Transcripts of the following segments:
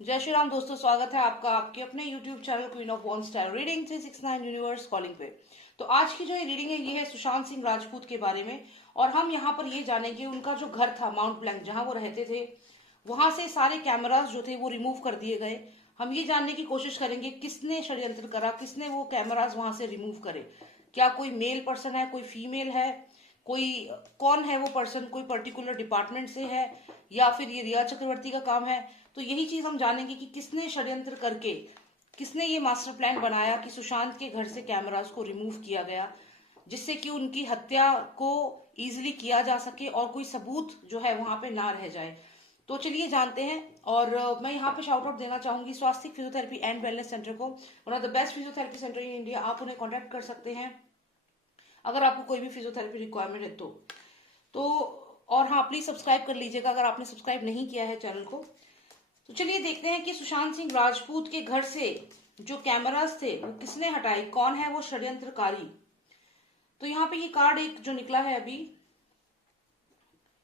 जय श्री राम दोस्तों, स्वागत है आपका आपके अपने YouTube channel queen of one star reading 369 universe calling पे। तो आज की जो ये रीडिंग है ये है सुशांत सिंह राजपूत के बारे में। और हम यहाँ पर ये जानेंगे उनका जो घर था माउंट ब्लैंक जहां वो रहते थे, वहां से सारे कैमरास जो थे वो रिमूव कर दिए गए। हम ये जानने की कोशिश करेंगे किसने षड्यंत्र करा, किसने वो कैमरास वहां से रिमूव करे। क्या कोई मेल पर्सन है, कोई फीमेल है, कोई कौन है वो पर्सन, कोई पर्टिकुलर डिपार्टमेंट से है या फिर ये रिया चक्रवर्ती का काम है। तो यही चीज हम जानेंगे कि किसने षड्यंत्र करके, किसने ये मास्टर प्लान बनाया कि सुशांत के घर से कैमरास को रिमूव किया गया, जिससे कि उनकी हत्या को इजीली किया जा सके और कोई सबूत जो है वहां पे ना रह जाए। तो चलिए जानते हैं। और मैं यहाँ पे शाउट आउट देना चाहूंगी स्वास्थ्य फिजियोथेरेपी एंड वेलनेस सेंटर को, one of the best physiotherapy centre in India. आप उन्हें कॉन्टेक्ट कर सकते हैं अगर आपको कोई भी फिजियोथेरेपी रिक्वायरमेंट है तो और हाँ, प्लीज सब्सक्राइब कर लीजिएगा अगर आपने सब्सक्राइब नहीं किया है चैनल को। तो चलिए देखते हैं कि सुशांत सिंह राजपूत के घर से जो कैमरास थे वो किसने हटाए, कौन है वो षड्यंत्रकारी। तो यहाँ पे ये कार्ड एक जो निकला है अभी,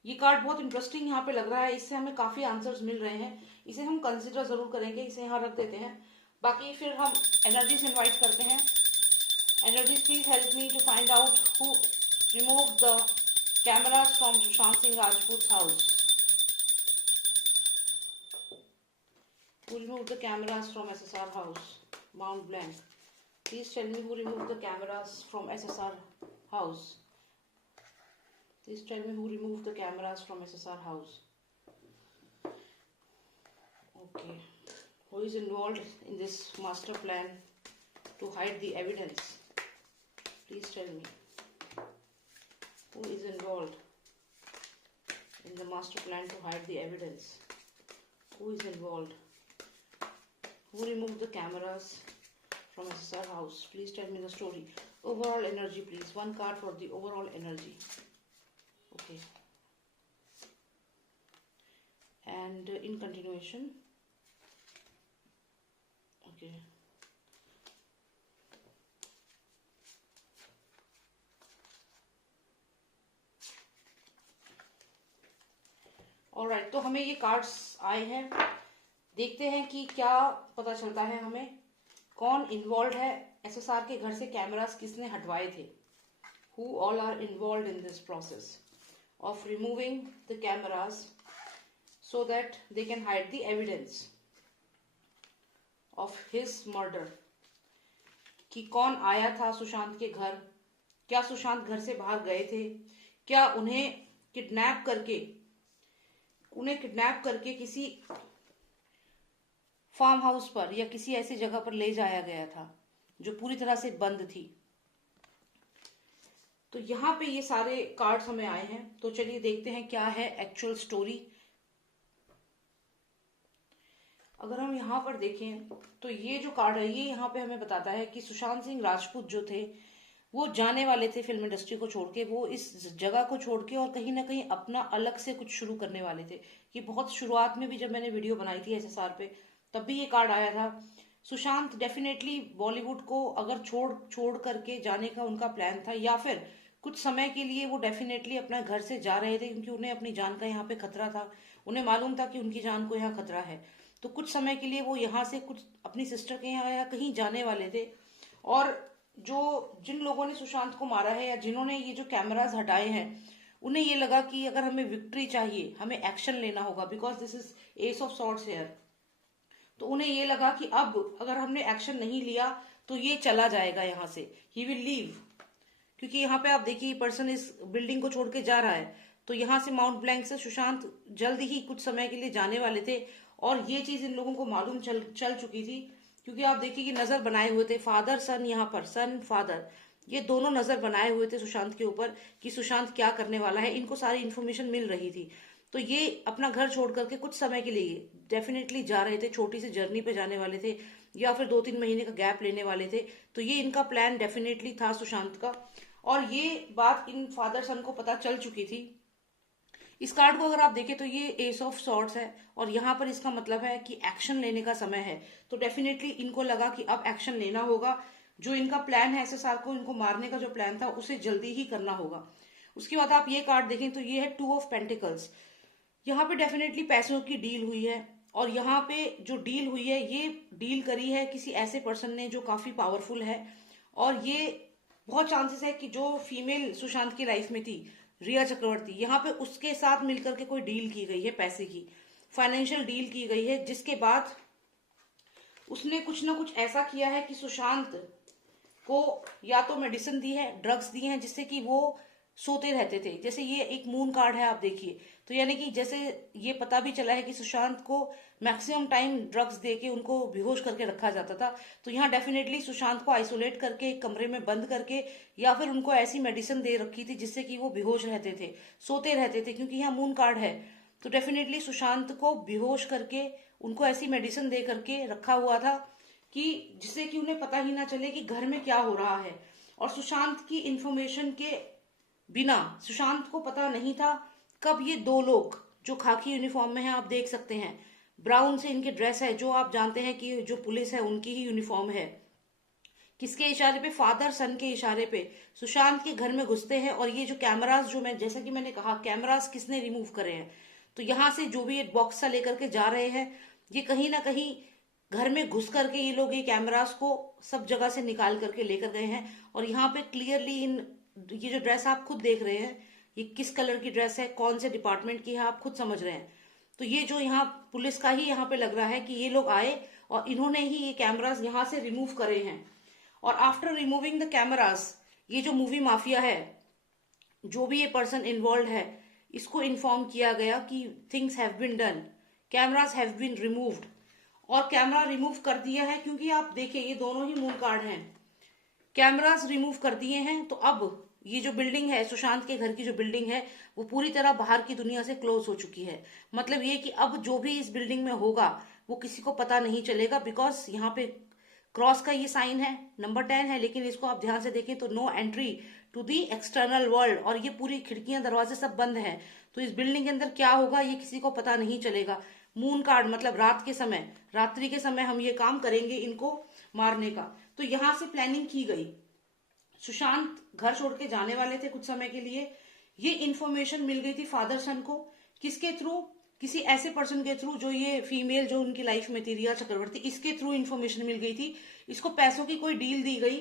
ये कार्ड बहुत इंटरेस्टिंग यहाँ पे लग रहा है। इससे हमें काफी आंसर्स मिल रहे हैं, इसे हम कंसिडर जरूर करेंगे, इसे यहाँ रख देते हैं। बाकी फिर हम एनर्जी से इन्वाइट करते हैं। Energy please help me to find out who remove the cameras from Sushant Singh Rajput house. Who removed the cameras from SSR house, Mount Blanc? Please tell me who removed the cameras from SSR house. Please tell me who removed the cameras from SSR house. Okay. Who is involved in this master plan to hide the evidence? Please tell me. Who is involved in the master plan to hide the evidence? Who is involved? Who removed the cameras from SSR house? Please tell me the story. Overall energy, please. One card for the overall energy. Okay. And in continuation. Okay. Alright, तो हमें ये cards आए हैं। देखते हैं कि क्या पता चलता है हमें, कौन इन्वॉल्व है। एसएसआर के घर से कैमरास किसने हटवाए थे? Who all are involved in this process of removing the cameras so that they can hide the evidence of his murder? कि कौन आया था सुशांत के घर, क्या सुशांत घर से बाहर गए थे, क्या उन्हें किडनैप करके किसी फार्म हाउस पर या किसी ऐसी जगह पर ले जाया गया था जो पूरी तरह से बंद थी। तो यहाँ पे ये सारे कार्ड्स हमें आए हैं, तो चलिए देखते हैं क्या है एक्चुअल स्टोरी। अगर हम यहाँ पर देखें तो ये जो कार्ड है ये यहाँ पे हमें बताता है कि सुशांत सिंह राजपूत जो थे वो जाने वाले थे फिल्म इंडस्ट्री को छोड़ के, वो इस जगह को छोड़ के और कहीं ना कहीं अपना अलग से कुछ शुरू करने वाले थे। ये बहुत शुरुआत में भी जब मैंने वीडियो बनाई थी एसएसआर पे तब भी ये कार्ड आया था। सुशांत डेफिनेटली बॉलीवुड को अगर छोड़ करके जाने का उनका प्लान था, या फिर कुछ समय के लिए वो डेफिनेटली अपना घर से जा रहे थे क्योंकि उन्हें अपनी जान का यहाँ पे खतरा था। उन्हें मालूम था कि उनकी जान को यहाँ खतरा है, तो कुछ समय के लिए वो यहाँ से कुछ अपनी सिस्टर के यहाँ या कहीं जाने वाले थे। और जिन लोगों ने सुशांत को मारा है या जिन्होंने ये जो कैमरास हटाए हैं, उन्हें ये लगा कि अगर हमें विक्ट्री चाहिए, हमें एक्शन लेना होगा, because this is ace of swords here. तो उन्हें ये लगा कि अब अगर हमने एक्शन नहीं लिया तो ये चला जाएगा यहाँ से, ही विल लीव। क्योंकि यहाँ पे आप देखिए पर्सन इस बिल्डिंग को छोड़ के जा रहा है, तो यहाँ से माउंट ब्लैंक से सुशांत जल्द ही कुछ समय के लिए जाने वाले थे। और ये चीज इन लोगों को मालूम चल चुकी थी, क्योंकि आप देखिए कि नजर बनाए हुए थे फादर सन, यहाँ पर सन फादर, ये दोनों नजर बनाए हुए थे सुशांत के ऊपर कि सुशांत क्या करने वाला है। इनको सारी इन्फॉर्मेशन मिल रही थी, तो ये अपना घर छोड़ करके कुछ समय के लिए डेफिनेटली जा रहे थे, छोटी सी जर्नी पे जाने वाले थे या फिर 2-3 महीने का गैप लेने वाले थे। तो ये इनका प्लान डेफिनेटली था सुशांत का, और ये बात इन फादर सन को पता चल चुकी थी। इस कार्ड को अगर आप देखें तो ये एस ऑफ सॉर्ड्स है और यहाँ पर इसका मतलब है कि एक्शन लेने का समय है। तो डेफिनेटली इनको लगा कि अब एक्शन लेना होगा, जो इनका प्लान है एसएसआर को इनको मारने का जो प्लान था उसे जल्दी ही करना होगा। उसके बाद आप ये कार्ड देखें तो ये है 2 ऑफ पेंटिकल्स। यहाँ पे डेफिनेटली पैसों की डील हुई है और यहाँ पे जो डील हुई है, ये डील करी है किसी ऐसे पर्सन ने जो काफी पावरफुल है। और ये बहुत चांसेस है कि जो फीमेल सुशांत की लाइफ में थी, रिया चक्रवर्ती, यहाँ पे उसके साथ मिलकर के कोई डील की गई है, पैसे की फाइनेंशियल डील की गई है, जिसके बाद उसने कुछ ना कुछ ऐसा किया है कि सुशांत को या तो मेडिसिन दी है, ड्रग्स दी हैं, जिससे कि वो सोते रहते थे। जैसे ये एक मून कार्ड है, आप देखिए, तो यानी कि जैसे ये पता भी चला है कि सुशांत को मैक्सिमम टाइम ड्रग्स दे के उनको बेहोश करके रखा जाता था। तो यहाँ डेफिनेटली सुशांत को आइसोलेट करके एक कमरे में बंद करके या फिर उनको ऐसी मेडिसिन दे रखी थी जिससे कि वो बेहोश रहते थे, सोते रहते थे, क्योंकि यहाँ मून कार्ड है। तो डेफिनेटली सुशांत को बेहोश करके उनको ऐसी मेडिसिन दे करके रखा हुआ था कि जिससे कि उन्हें पता ही ना चले कि घर में क्या हो रहा है। और सुशांत की इंफॉर्मेशन के बिना सुशांत को पता नहीं था कब ये दो लोग जो खाकी यूनिफॉर्म में हैं, आप देख सकते हैं, ब्राउन से इनकी ड्रेस है, जो आप जानते हैं कि जो पुलिस है उनकी ही यूनिफॉर्म है, किसके इशारे पे, फादर सन के इशारे पे सुशांत के घर में घुसते हैं। और ये जो कैमरास, जो मैं जैसा कि मैंने कहा, कैमरास किसने रिमूव करे हैं, तो यहाँ से जो भी ये बॉक्स सा लेकर के जा रहे हैं, ये कहीं ना कहीं घर में घुस करके ये लोग ये कैमरास को सब जगह से निकाल करके लेकर गए हैं। और यहाँ पे क्लियरली ये जो ड्रेस आप खुद देख रहे हैं, ये किस कलर की ड्रेस है, कौन से डिपार्टमेंट की है, आप खुद समझ रहे हैं। तो ये जो यहाँ पुलिस का ही यहाँ पे लग रहा है कि ये लोग आए और इन्होंने ही ये कैमरास यहाँ से रिमूव करे हैं। और आफ्टर रिमूविंग द कैमरास, ये जो मूवी माफिया है, जो भी ये पर्सन इन्वॉल्व है, इसको इन्फॉर्म किया गया कि things have been done, cameras have been removed. और कैमरा रिमूव कर दिया है, क्योंकि आप देखिए ये दोनों ही मूल कार्ड हैं, कैमरास रिमूव कर दिए हैं। तो अब ये जो बिल्डिंग है, सुशांत के घर की जो बिल्डिंग है, वो पूरी तरह बाहर की दुनिया से क्लोज हो चुकी है। मतलब ये कि अब जो भी इस बिल्डिंग में होगा वो किसी को पता नहीं चलेगा, बिकॉज यहाँ पे क्रॉस का ये साइन है, नंबर 10 है, लेकिन इसको आप ध्यान से देखें तो no entry to the external world, और ये पूरी खिड़कियां दरवाजे सब बंद हैं। तो इस बिल्डिंग के अंदर क्या होगा ये किसी को पता नहीं चलेगा। मून कार्ड मतलब रात के समय, रात्रि के समय हम ये काम करेंगे इनको मारने का। तो यहां से प्लानिंग की गई। सुशांत घर छोड़ के जाने वाले थे कुछ समय के लिए, ये इन्फॉर्मेशन मिल गई थी फादर सन को, किसके थ्रू, किसी ऐसे पर्सन के थ्रू जो ये फीमेल जो उनकी लाइफ में थी, रिया चक्रवर्ती, इसके थ्रू इन्फॉर्मेशन मिल गई थी। इसको पैसों की कोई डील दी गई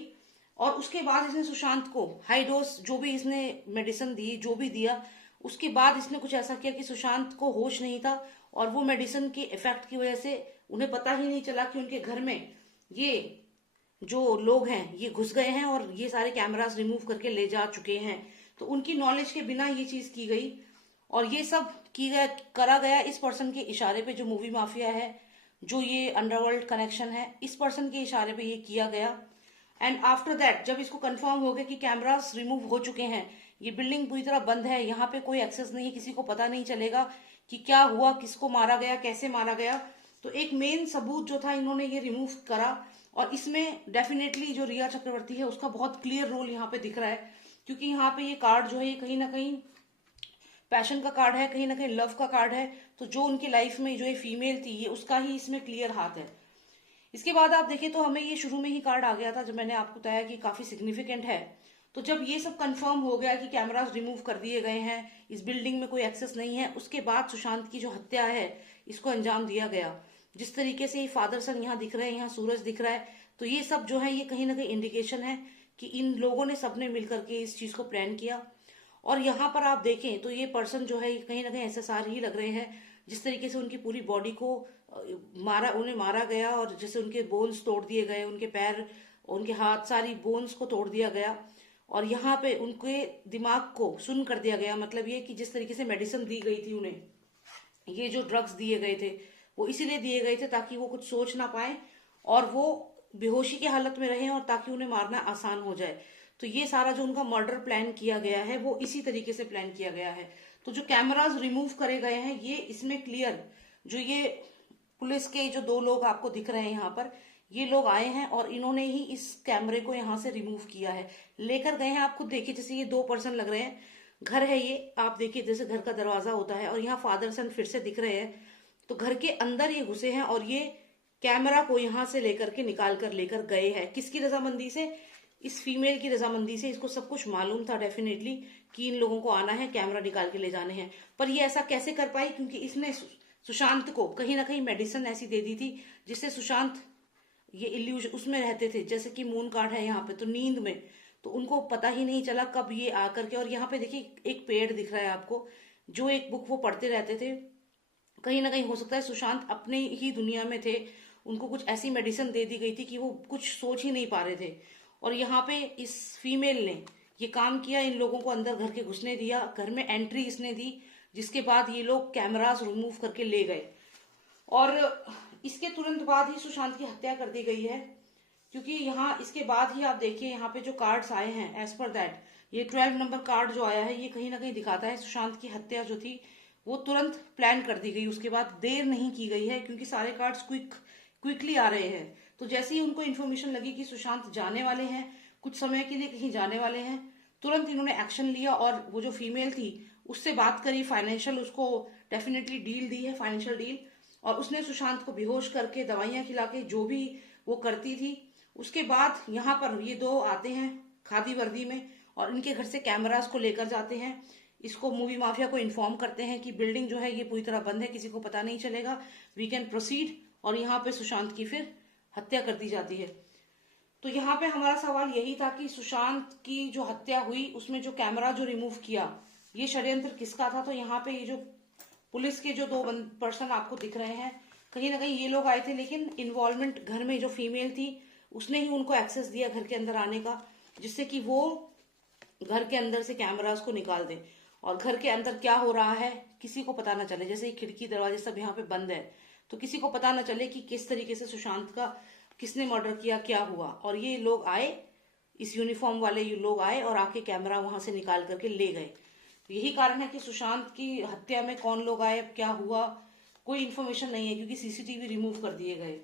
और उसके बाद इसने सुशांत को हाई डोज जो भी इसने मेडिसिन दी, जो भी दिया, उसके बाद इसने कुछ ऐसा किया कि सुशांत को होश नहीं था और वो मेडिसिन के इफेक्ट की वजह से उन्हें पता ही नहीं चला कि उनके घर में ये जो लोग हैं ये घुस गए हैं और ये सारे कैमरास रिमूव करके ले जा चुके हैं। तो उनकी नॉलेज के बिना ये चीज की गई और ये सब करा गया इस पर्सन के इशारे पे, जो मूवी माफिया है, जो ये अंडरवर्ल्ड कनेक्शन है, इस पर्सन के इशारे पे ये किया गया। एंड आफ्टर दैट जब इसको कंफर्म हो गया कि कैमरास रिमूव हो चुके हैं, ये बिल्डिंग पूरी तरह बंद है, यहाँ पे कोई एक्सेस नहीं है, किसी को पता नहीं चलेगा कि क्या हुआ, किसको मारा गया, कैसे मारा गया, तो एक मेन सबूत जो था इन्होंने ये रिमूव करा। और इसमें डेफिनेटली जो रिया चक्रवर्ती है उसका बहुत क्लियर रोल यहाँ पे दिख रहा है, क्योंकि यहाँ पे ये कार्ड जो है ये कहीं ना कहीं पैशन का कार्ड है, कहीं ना कहीं लव का कार्ड है। तो जो उनकी लाइफ में जो ये फीमेल थी, ये उसका ही इसमें क्लियर हाथ है। इसके बाद आप देखें तो हमें ये शुरू में ही कार्ड आ गया था, जब मैंने आपको बताया कि काफी सिग्निफिकेंट है। तो जब ये सब कंफर्म हो गया कि कैमरास रिमूव कर दिए गए हैं, इस बिल्डिंग में कोई एक्सेस नहीं है, उसके बाद सुशांत की जो हत्या है इसको अंजाम दिया गया। जिस तरीके से ये फादर सन यहाँ दिख रहे हैं, यहाँ सूरज दिख रहा है, तो ये सब जो है ये कहीं ना कहीं इंडिकेशन है कि इन लोगों ने सबने मिलकर के इस चीज को प्लान किया। और यहाँ पर आप देखें तो ये पर्सन जो है कहीं ना कहीं एसएसआर ही लग रहे हैं, जिस तरीके से उनकी पूरी बॉडी को उन्हें मारा गया और जैसे उनके बोन्स तोड़ दिए गए, उनके पैर, उनके हाथ, सारी बोन्स को तोड़ दिया गया। और यहाँ पे उनके दिमाग को सुन्न कर दिया गया। मतलब ये कि जिस तरीके से मेडिसिन दी गई थी उन्हें, ये जो ड्रग्स दिए गए थे वो इसीलिए दिए गए थे ताकि वो कुछ सोच ना पाए और वो बेहोशी की हालत में रहे और ताकि उन्हें मारना आसान हो जाए। तो ये सारा जो उनका मर्डर प्लान किया गया है वो इसी तरीके से प्लान किया गया है। तो जो कैमरास रिमूव करे गए हैं ये इसमें क्लियर, जो ये पुलिस के जो दो लोग आपको दिख रहे हैं यहाँ पर, ये लोग आए हैं और इन्होंने ही इस कैमरे को यहाँ से रिमूव किया है, लेकर गए हैं। आप खुद देखिए, जैसे ये दो पर्सन लग रहे हैं, घर है ये, आप देखिए जैसे घर का दरवाजा होता है, और यहाँ फादर सन फिर से दिख रहे हैं। तो घर के अंदर ये घुसे हैं और ये कैमरा को यहाँ से लेकर के निकाल कर लेकर गए हैं। किसकी रजामंदी से? इस फीमेल की रजामंदी से। इसको सब कुछ मालूम था डेफिनेटली कि इन लोगों को आना है, कैमरा निकाल के ले जाने हैं। पर ये ऐसा कैसे कर पाई? क्योंकि इसने सुशांत को कहीं ना कहीं मेडिसिन ऐसी दे दी थी जिससे सुशांत ये इल्यूजन उसमें रहते थे, जैसे कि मून कार्ड है यहाँ पे, तो नींद में, तो उनको पता ही नहीं चला कब ये आकर के। और यहाँ पे देखिए एक पेड़ दिख रहा है आपको, जो एक बुक वो पढ़ते रहते थे। कहीं ना कहीं हो सकता है सुशांत अपने ही दुनिया में थे, उनको कुछ ऐसी मेडिसिन दे दी गई थी कि वो कुछ सोच ही नहीं पा रहे थे। और यहाँ पे इस फीमेल ने ये काम किया, इन लोगों को अंदर घर के घुसने दिया, घर में एंट्री इसने दी, जिसके बाद ये लोग कैमरास रिमूव करके ले गए। और इसके तुरंत बाद ही सुशांत की हत्या कर दी गई है, क्योंकि यहाँ इसके बाद ही आप देखिए यहाँ पे जो कार्ड्स आए हैं एज पर दैट, ये 12 नंबर कार्ड जो आया है ये कहीं ना कहीं दिखाता है सुशांत की हत्या जो थी वो तुरंत प्लान कर दी गई, उसके बाद देर नहीं की गई है, क्योंकि सारे कार्ड्स क्विकली आ रहे हैं। तो जैसे ही उनको इन्फॉर्मेशन लगी कि सुशांत जाने वाले हैं, कुछ समय के लिए कहीं जाने वाले हैं, तुरंत इन्होंने एक्शन लिया और वो जो फीमेल थी उससे बात करी, फाइनेंशियल उसको डेफिनेटली डील दी है, फाइनेंशियल डील, और उसने सुशांत को बेहोश करके दवाइयां खिला के जो भी वो करती थी। उसके बाद यहाँ पर ये दो आते हैं खादी वर्दी में और इनके घर से कैमरास को लेकर जाते हैं, इसको मूवी माफिया को इन्फॉर्म करते हैं कि बिल्डिंग जो है ये पूरी तरह बंद है, किसी को पता नहीं चलेगा, वी कैन प्रोसीड। और यहाँ पे सुशांत की फिर हत्या कर दी जाती है। तो यहाँ पे हमारा सवाल यही था कि सुशांत की जो हत्या हुई उसमें जो कैमरा जो रिमूव किया ये षड्यंत्र किसका था। तो यहाँ पे ये जो पुलिस के जो दो पर्सन आपको दिख रहे हैं, कहीं ना कहीं ये लोग आए थे, लेकिन इन्वॉल्वमेंट घर में जो फीमेल थी उसने ही उनको एक्सेस दिया घर के अंदर आने का, जिससे कि वो घर के अंदर से कैमरास को निकाल दे और घर के अंदर क्या हो रहा है किसी को पता ना चले। जैसे खिड़की दरवाजे सब यहाँ पे बंद है, तो किसी को पता ना चले कि किस तरीके से सुशांत का किसने मर्डर किया, क्या हुआ। और ये लोग आए, इस यूनिफॉर्म वाले ये लोग आए और आके कैमरा वहां से निकाल करके ले गए। तो यही कारण है कि सुशांत की हत्या में कौन लोग आए, क्या हुआ, कोई इन्फॉर्मेशन नहीं है, क्योंकि सीसीटीवी रिमूव कर दिए गए।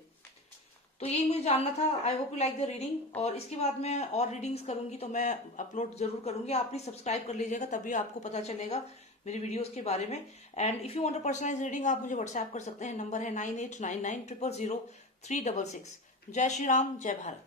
तो यही मुझे जानना था। I hope you like the reading, और इसके बाद मैं और रीडिंग्स करूंगी तो मैं अपलोड जरूर करूंगी। आप प्लीज सब्सक्राइब कर लीजिएगा, तभी आपको पता चलेगा मेरी वीडियोस के बारे में। And if you want a personalize reading आप मुझे व्हाट्सएप कर सकते हैं, नंबर है 9899000366। जय श्री राम, जय भारत।